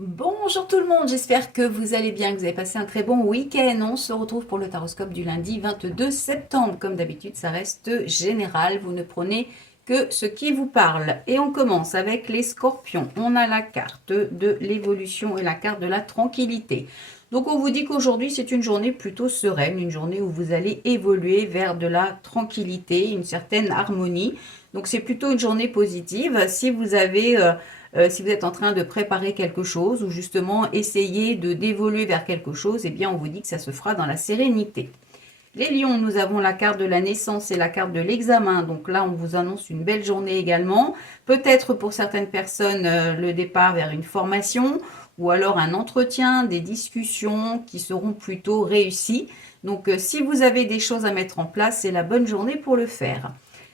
Bonjour tout le monde, j'espère que vous allez bien, que vous avez passé un très bon week-end. On se retrouve pour le taroscope du lundi 22 septembre. Comme d'habitude, ça reste général, vous ne prenez que ce qui vous parle. Et on commence avec les scorpions. On a la carte de l'évolution et la carte de la tranquillité. Donc on vous dit qu'aujourd'hui c'est une journée plutôt sereine, une journée où vous allez évoluer vers de la tranquillité, une certaine harmonie. Donc c'est plutôt une journée positive. Si vous êtes en train de préparer quelque chose ou justement essayer d'évoluer vers quelque chose, eh bien on vous dit que ça se fera dans la sérénité. Les lions, nous avons la carte de la naissance et la carte de l'examen. Donc là, on vous annonce une belle journée également. Peut-être pour certaines personnes, le départ vers une formation ou alors un entretien, des discussions qui seront plutôt réussies. Donc si vous avez des choses à mettre en place, c'est la bonne journée pour le faire.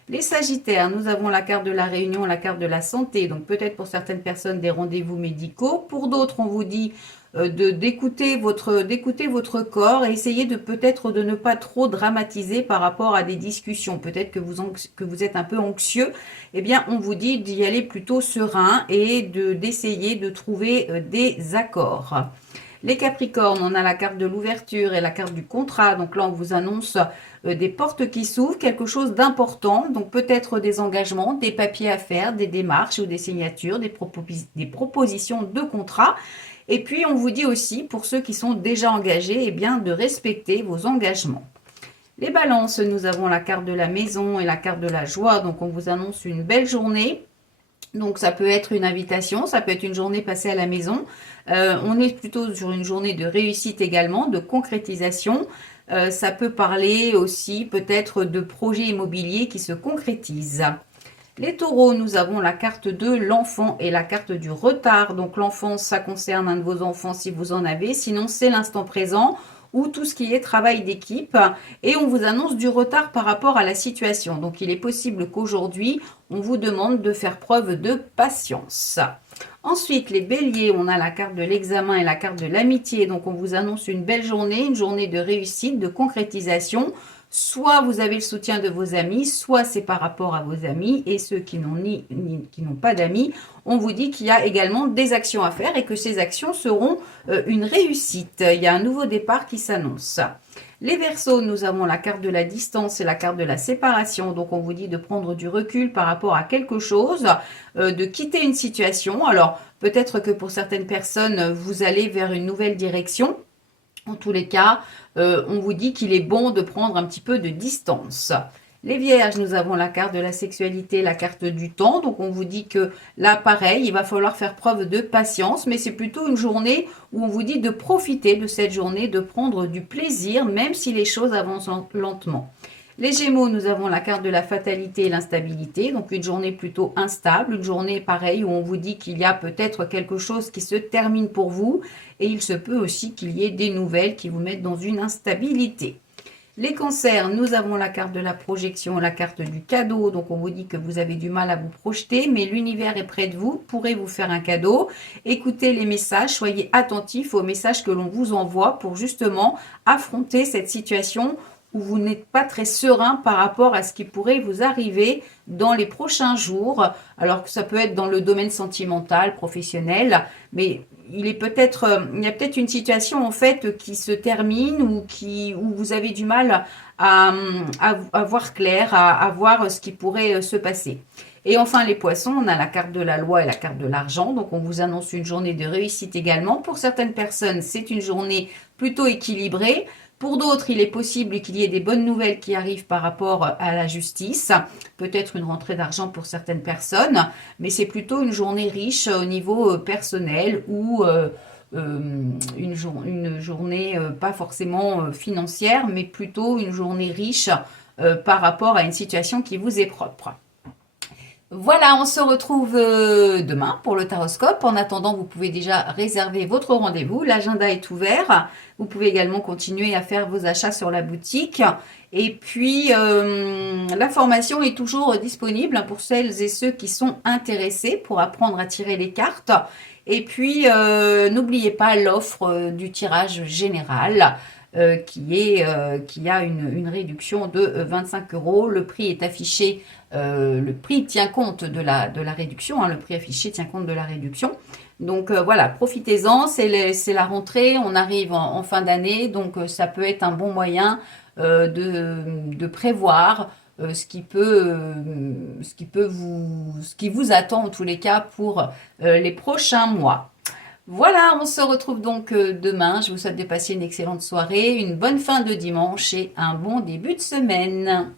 Les Sagittaires, nous avons la carte de la réunion, la carte de la santé. Donc peut-être pour certaines personnes des rendez-vous médicaux. Pour d'autres, on vous dit d'écouter votre corps et essayer de peut-être de ne pas trop dramatiser par rapport à des discussions. Peut-être que vous êtes un peu anxieux. Eh bien, on vous dit d'y aller plutôt serein et d'essayer de trouver des accords. Les Capricornes, on a la carte de l'ouverture et la carte du contrat. Donc là, on vous annonce des portes qui s'ouvrent, quelque chose d'important. Donc peut-être des engagements, des papiers à faire, des démarches ou des signatures, des propositions de contrat. Et puis, on vous dit aussi, pour ceux qui sont déjà engagés, eh bien, de respecter vos engagements. Les balances, nous avons la carte de la maison et la carte de la joie. Donc, on vous annonce une belle journée. Donc ça peut être une invitation, ça peut être une journée passée à la maison. On est plutôt sur une journée de réussite également, de concrétisation. Ça peut parler aussi peut-être de projets immobiliers qui se concrétisent. Les taureaux, nous avons la carte de l'enfant et la carte du retard. Donc l'enfant, ça concerne un de vos enfants si vous en avez. Sinon, c'est l'instant présent ou tout ce qui est travail d'équipe. Et on vous annonce du retard par rapport à la situation. Donc il est possible qu'aujourd'hui, on vous demande de faire preuve de patience. Ensuite, les béliers, on a la carte de l'examen et la carte de l'amitié. Donc on vous annonce une belle journée, une journée de réussite, de concrétisation. Soit vous avez le soutien de vos amis, soit c'est par rapport à vos amis. Et ceux qui n'ont pas d'amis, on vous dit qu'il y a également des actions à faire et que ces actions seront une réussite. Il y a un nouveau départ qui s'annonce. Les Verseaux, nous avons la carte de la distance et la carte de la séparation. Donc on vous dit de prendre du recul par rapport à quelque chose, de quitter une situation. Alors peut-être que pour certaines personnes, vous allez vers une nouvelle direction. En tous les cas, on vous dit qu'il est bon de prendre un petit peu de distance. Les vierges, nous avons la carte de la sexualité, la carte du temps. Donc on vous dit que là, pareil, il va falloir faire preuve de patience, mais c'est plutôt une journée où on vous dit de profiter de cette journée, de prendre du plaisir, même si les choses avancent lentement. Les Gémeaux, nous avons la carte de la fatalité et l'instabilité, donc une journée plutôt instable, une journée pareille où on vous dit qu'il y a peut-être quelque chose qui se termine pour vous et il se peut aussi qu'il y ait des nouvelles qui vous mettent dans une instabilité. Les cancers, nous avons la carte de la projection, la carte du cadeau. Donc on vous dit que vous avez du mal à vous projeter, mais l'univers est près de vous, pourrez vous faire un cadeau. Écoutez les messages, soyez attentifs aux messages que l'on vous envoie pour justement affronter cette situation où vous n'êtes pas très serein par rapport à ce qui pourrait vous arriver dans les prochains jours. Alors que ça peut être dans le domaine sentimental, professionnel, mais il y a peut-être une situation en fait qui se termine où vous avez du mal à voir clair, à voir ce qui pourrait se passer. Et enfin les poissons, on a la carte de la loi et la carte de l'argent, donc on vous annonce une journée de réussite également. Pour certaines personnes, c'est une journée plutôt équilibrée. Pour d'autres, il est possible qu'il y ait des bonnes nouvelles qui arrivent par rapport à la justice, peut-être une rentrée d'argent pour certaines personnes, mais c'est plutôt une journée riche au niveau personnel ou une journée pas forcément financière, mais plutôt une journée riche par rapport à une situation qui vous est propre. Voilà, on se retrouve demain pour le taroscope. En attendant, vous pouvez déjà réserver votre rendez-vous. L'agenda est ouvert. Vous pouvez également continuer à faire vos achats sur la boutique. Et puis, la formation est toujours disponible pour celles et ceux qui sont intéressés pour apprendre à tirer les cartes. Et puis, n'oubliez pas l'offre du tirage général. qui a une réduction de 25 €. Le prix est affiché, le prix tient compte de la réduction, hein, le prix affiché tient compte de la réduction. Donc voilà, profitez-en, c'est la rentrée, on arrive en fin d'année, donc ça peut être un bon moyen de prévoir ce qui vous attend en tous les cas pour les prochains mois. Voilà, on se retrouve donc demain. Je vous souhaite de passer une excellente soirée, une bonne fin de dimanche et un bon début de semaine.